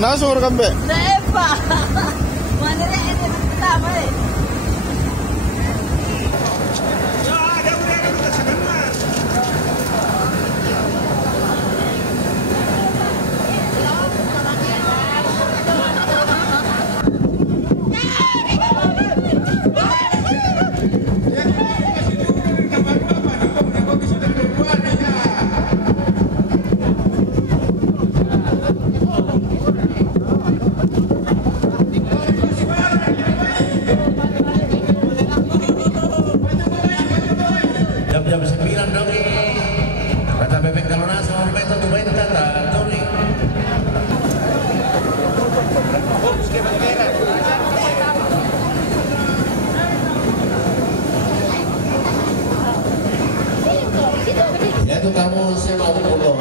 Kenapa kambe? Lepa. Mana ini pertama eh. Jam 9 dong ini. Kata bebek kalona sama beto tuh main tata Tony. Ya tuh kamu saya mau pulang.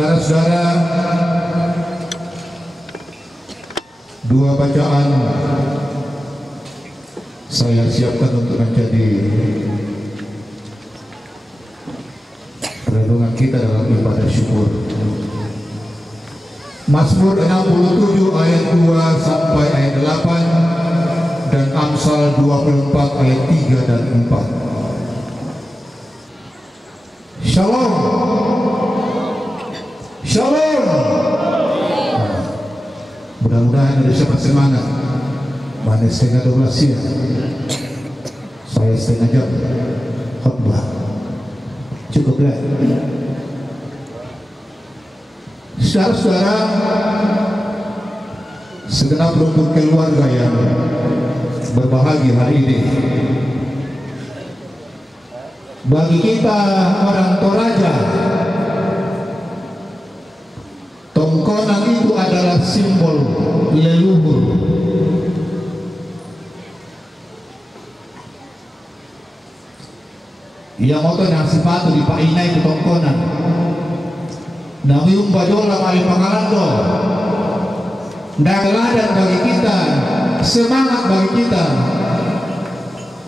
Saudara-saudara, dua bacaan saya siapkan untuk menjadi renungan kita dalam ibadah syukur. Mazmur 67 ayat 2 sampai ayat 8 dan Amsal 24 ayat 3 dan 4. Shalom. Shalom. Mudah-mudahan ada siapa semangat. Mana setengah 12 siang, saya setengah jam khutbah. Cukup ya. Saudara-saudara, segenap rukun keluarga yang berbahagia hari ini, bagi kita orang Toraja, tongkonan itu adalah simbol leluhur. Yang motor yang sepatu di Paina itu tongkonan. Nabi bajola mali pangalando. Teladan bagi kita, semangat bagi kita.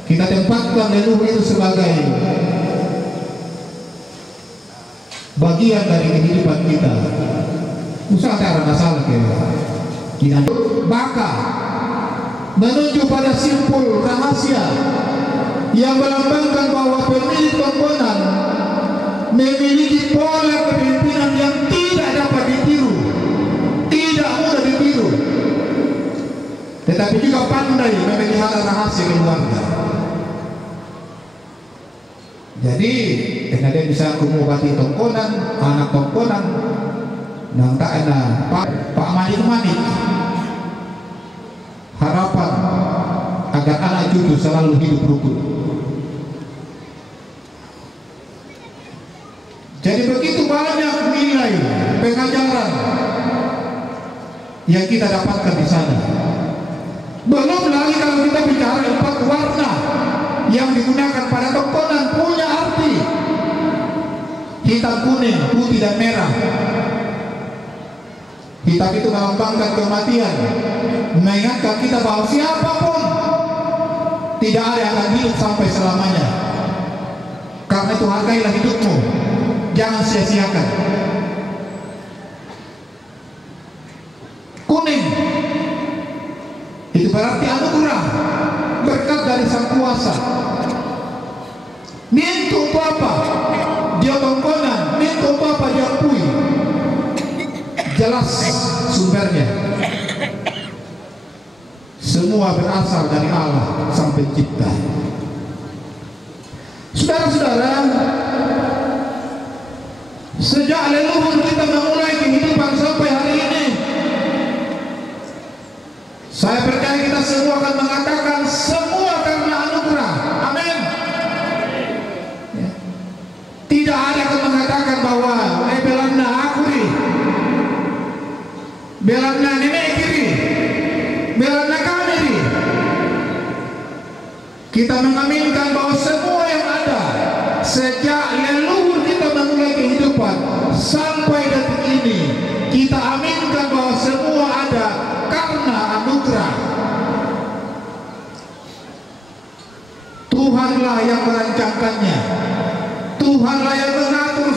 Kita tempatkan leluhur itu sebagai bagian dari kehidupan kita. Usah ada masalah kita. Maka menuju pada simpul rahasia yang melambangkan bahwa pemilik tongkonan memiliki pola kepemimpinan yang tidak dapat ditiru, tidak mudah ditiru, tetapi juga pandai memelihara rahasia keluarga. Jadi dengan dia bisa mengobati tongkonan, anak tongkonan, nang tak ada Pak Manik-manik, harapan agar anak cucu selalu hidup rukun. Jadi begitu banyak nilai pengajaran yang kita dapatkan di sana. Belum lagi kalau kita bicara 4 warna yang digunakan pada tongkonan punya arti: hitam, kuning, putih dan merah. Hitam itu melambangkan kematian, mengingatkan kita bahwa siapapun tidak ada yang akan hidup sampai selamanya. Karena itu hargailah hidupmu, jangan sia-siakan. Kuning itu berarti anugerah, berkat dari Sang Kuasa. Mintu apa? Dia tongkonan, mintu apa? Dia pui. Jelas sumbernya. Semua berasal dari Allah Sang Pencipta. Saudara-saudara, sejak leluhur kita memulai kehidupan sampai hari ini, saya percaya kita semua akan mengatakan semua karena anugerah. Amin. Ya. Tidak ada yang mengatakan bahwa belanna akuri, belanna nenek kiri, belanna kameri. Kita mengaminkan bahwa semua yang ada sejak leluhur kita memulai kehidupan sampai detik ini, kita aminkan bahwa semua ada karena anugerah. Tuhanlah yang merancangkannya, Tuhanlah yang mengatur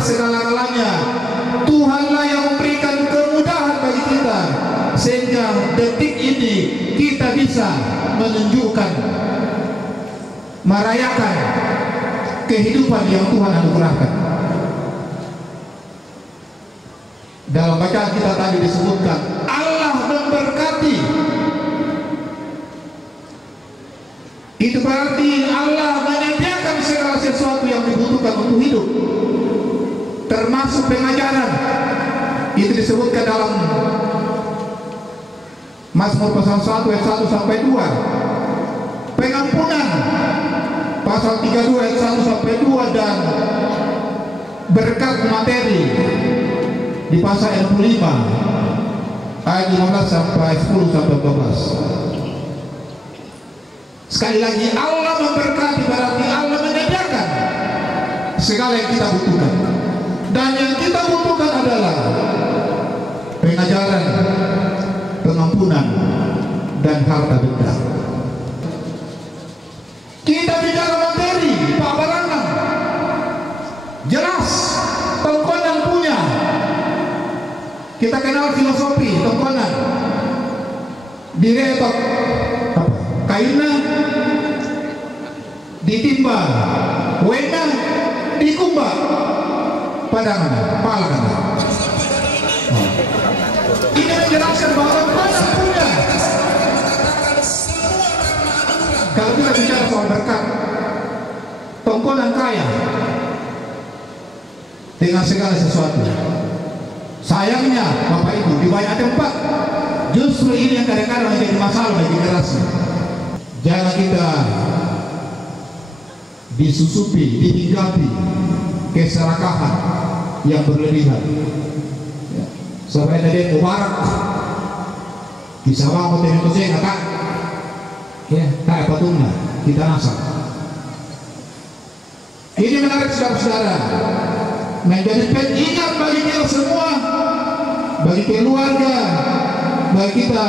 segala-galanya, Tuhanlah yang memberikan kemudahan bagi kita sehingga detik ini kita bisa menunjukkan, merayakan kehidupan yang Tuhan anugerahkan. Dalam bacaan kita tadi disebutkan Allah memberkati. Itu berarti Allah menyediakan segala sesuatu yang dibutuhkan untuk hidup, termasuk pengajaran. Itu disebutkan dalam Mazmur pasal 1 ayat 1 sampai 2. Pengampunan pasal 32 ayat 1 sampai 2 dan berkat materi di pasal 65 ayat 15 sampai 10 sampai 12. Sekali lagi, Allah memberkati berarti Allah menyediakan segala yang kita butuhkan, dan yang kita butuhkan dan harta benda. Kita bicara materi, Pak Baranang, jelas Tongkonan punya. Kita kenal filosofi Tongkonan. Diretok kainnya ditimba, wena dikumba, padangan, palakan. Ini menjelaskan bahwa Tongkonan punya. Kalau kita bicara soal berkat, Tongkonan kaya dengan segala sesuatu. Sayangnya Bapak Ibu, di banyak tempat justru ini yang kadang-kadang menjadi masalah bagi generasi. Jangan kita disusupi, dihinggapi keserakahan yang berlebihan. Sampai tadi Mubarak bisa bangun dengan itu saya kata, ya tak patungnya kita nasab. Ini menarik saudara-saudara, menjadi pengingat bagi kita semua, bagi keluarga, bagi kita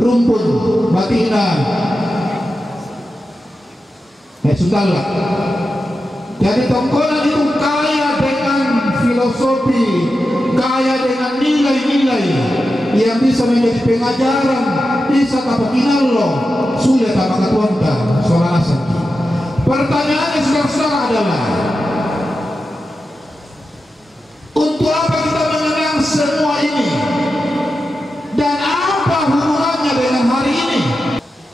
rumpun batina Sundala. Jadi Tongkonan itu kaya dengan filosofi, kaya dengan nilai-nilai yang bisa menjadi pengajaran, bisa tapakinal loh, sudah tapak tuanta soal asal. Pertanyaannya saudara-saudara adalah, untuk apa kita mengenang semua ini? Dan apa hubungannya dengan hari ini?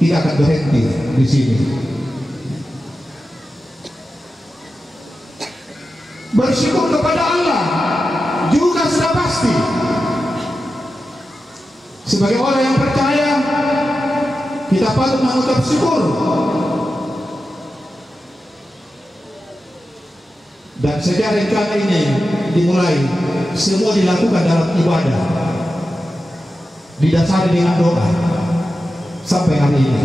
Tidak akan berhenti di sini. Bersyukur kepada Allah juga sudah pasti. Sebagai orang yang percaya, kita patut mengucap syukur. Dan sejak rencana ini dimulai, semua dilakukan dalam ibadah, didasari dengan doa sampai hari ini.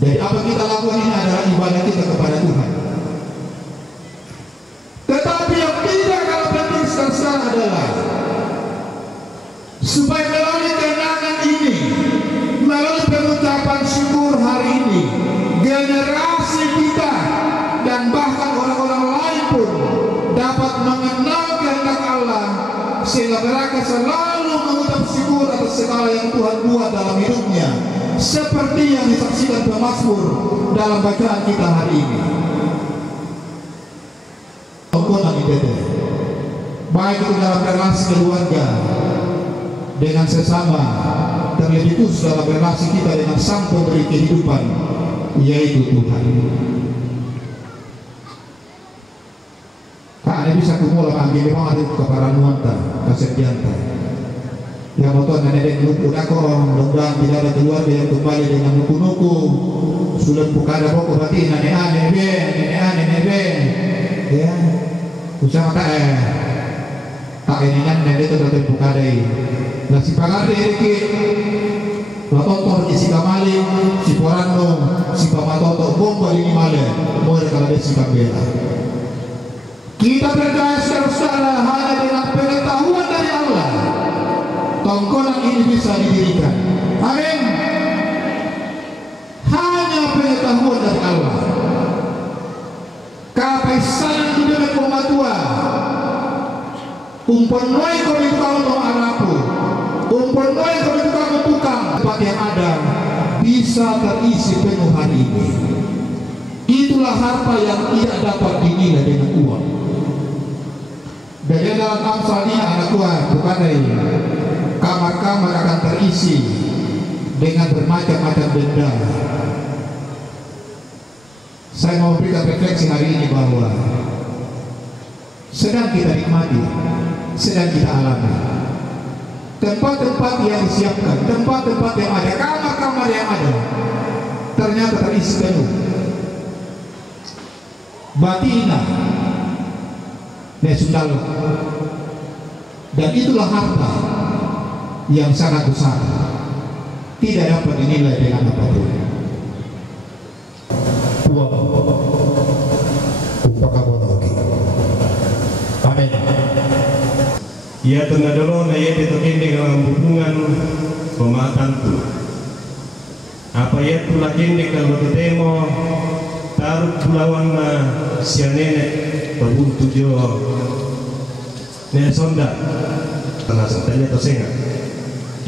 Jadi apa kita lakukan ini adalah ibadah kita kepada Tuhan. Tetapi yang tidak kalah penting sekarang adalah supaya melalui kenangan ini, melalui pengucapan syukur hari ini, generasi kita dan bahkan orang-orang lain pun dapat mengenal kehendak Allah, sehingga mereka selalu mengucap syukur atas segala yang Tuhan buat dalam hidupnya, seperti yang disaksikan pemazmur dalam bacaan kita hari ini. Tongkonan itu, baik itu dalam relasi keluarga dengan sesama, terlebih khusus dalam relasi kita dengan Sang Pemberi kehidupan, yaitu Tuhan. Karena bisa kumula ambil memang ada keparanuanta, kesedianta. Yang motor nenek nuku dako, mudah-mudahan tidak ada keluarga yang kembali dengan nuku-nuku. Sudah pukada pokok berarti nenek be, ya. Usah mata tak ini kan nenek itu datang pukada ini. Nah si pangarti ini Latotor si kamali, si porano, si pamatoto, bomba ini male, mulai kalau dia si kambela. Kita percaya saudara-saudara hanya dengan pengetahuan dari Allah, Tongkonan ini bisa didirikan. Amin. Hanya pengetahuan dari Allah. Kapaisan di dalam pematua, umponoi komitu kamu arapu, umponoi komitu kamu tukang. Tempat yang ada bisa terisi penuh hari ini. Itulah harta yang tidak dapat dinilai dengan uang. Dan dalam Amsalnya anak Tuhan, bukan dari kamar-kamar akan terisi dengan bermacam-macam benda. Saya mau berikan refleksi hari ini bahwa sedang kita nikmati, sedang kita alami tempat-tempat yang disiapkan, tempat-tempat yang ada, kamar-kamar yang ada, ternyata terisi penuh batina Sundala. Dan itulah harta yang sangat besar, tidak dapat dinilai dengan apapun. Amin. ia tengah dulu na ia ditokin dengan hubungan pematan tu apa ia tu lagi di kalau temo taruh pulauan na si nenek berbuntu nenek sonda tanah santanya tosenga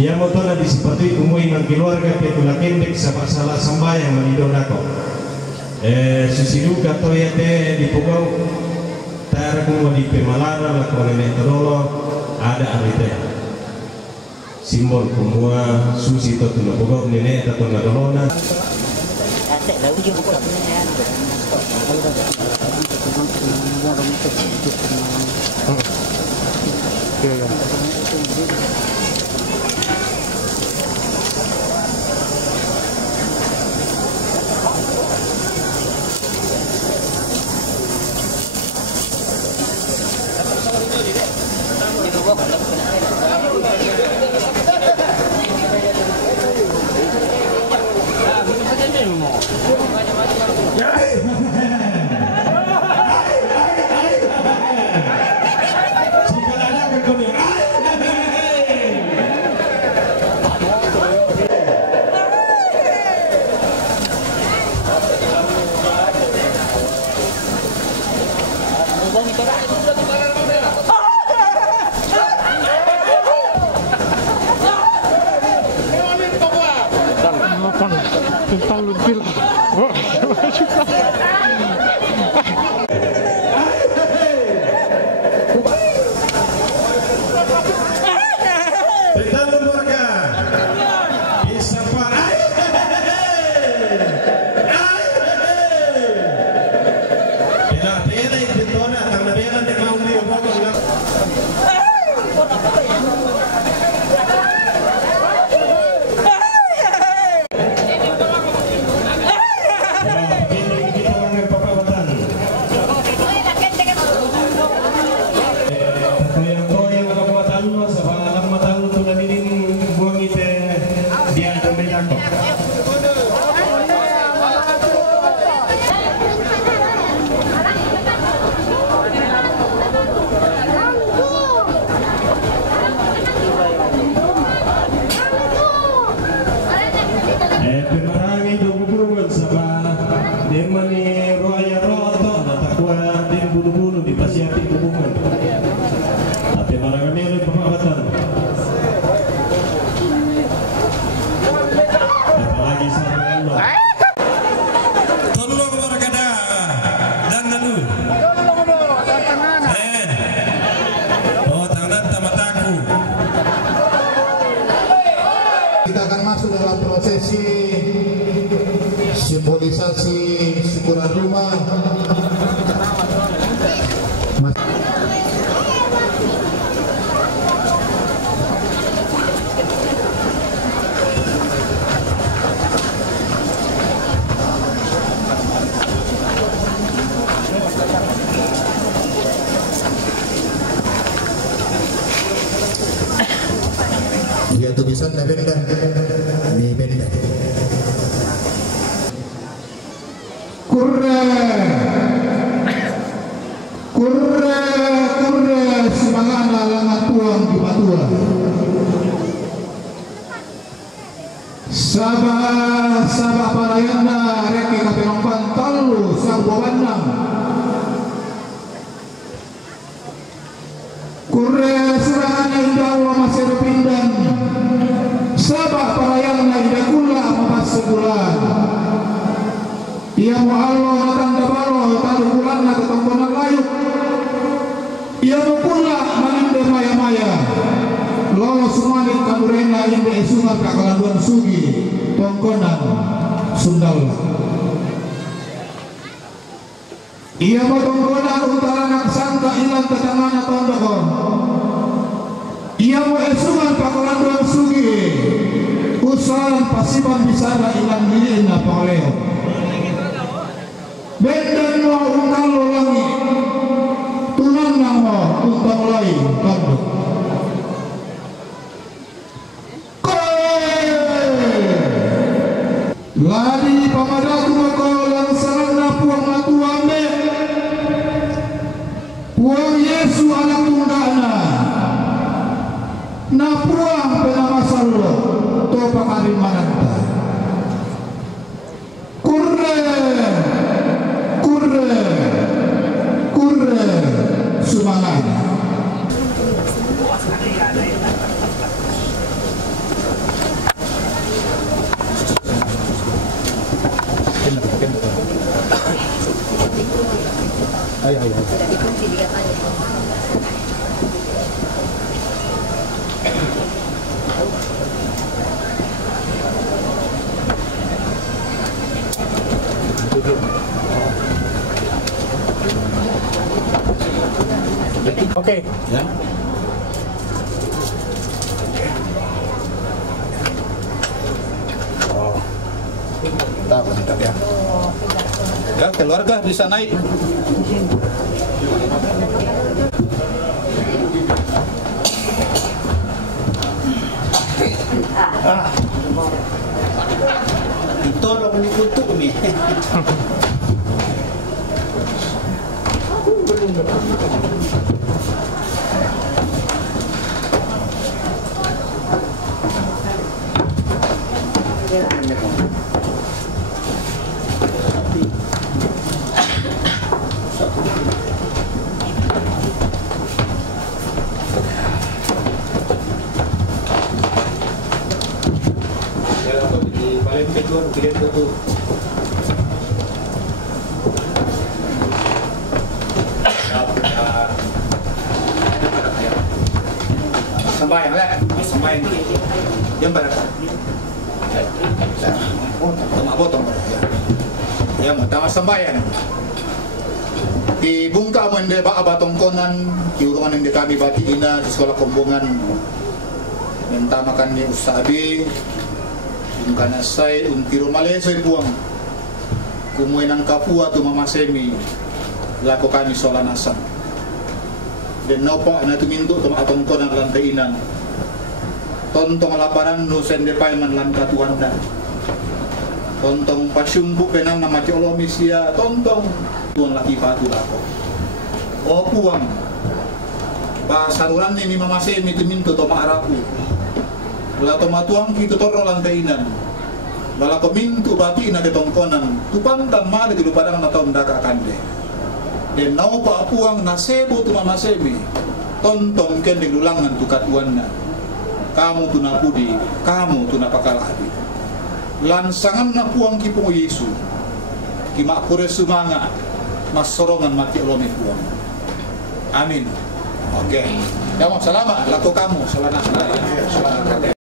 ia mau na disipatui umui ng keluarga ke tu lagi di sabak salah sambayang manidonako susidu kato ia te di pugau tar kung di pemalara la kung nenek terolo ada arite simbol kumua susi to tuna pugau nenek ta tuna dolona simbolisasi syukuran rumah ya tulisan Benda ini Benda kurra semangat langat tuang di batua sabah parayana reki kapenompan talu sabwa bandang kurra serahana indah Allah masih berpindan sabah parayana indah kula mapas sebulan ia mu Allah tanda balo tadu bulan na ketongkonan layu ia mu pula maninde maya-maya lolo sumani kamurena inde esunga kakalanduan sugi tongkonan Sundal ia mu tongkonan utara nak sangka ilang tetangana tondokon ia mu esunga kakalanduan sugi usalan pasipan bisara ilang dilina pangleo Benda mo ungkalo langi tunan namo untang lai kando lari pamadaku mako langsaran na puang matu ambe puang Yesu anak tunggana Tidak dikunci di katanya. Oke. Ya. Oh. Tak bentar ya. Ya, keluarga bisa naik. Itu orang menikutuk kami. Sembahyang lah, sembahyang yang berapa? Potong. Ya, mau sembahyang. Di bungka mende ba abatongkonan, di urungan yang kami bati ina di sekolah kombongan. Minta makan ni usabi, bungkana say untiro malesay buang. Kumuin ang kapua tu mama semi, lako kami sola nasan. Dan nopo na tuminto tu atongkonan lantai inan. Tontong laparan no sende paiman lan katuanda. Tontong pasyumbu penang na mati olomisia, tontong tuan laki patu lako. O puang, pasaruran ni mama semi tuminto to maarapu. La to matuang ki tutoro lantainan. Bala ko mintu bati na detongkonan, tupantang mali di lupadang na taong daka kande. Den nau pa apuang nasebo tu mama semi, tontong ken di lulangan tu katuan na. Kamu tu napudi, kamu tu napakaladi. Lansangan na puang kipong Yesu, kimakure sumanga, masorongan mati olome puang. Amin. Oke. Ya mau selama, laku kamu selama.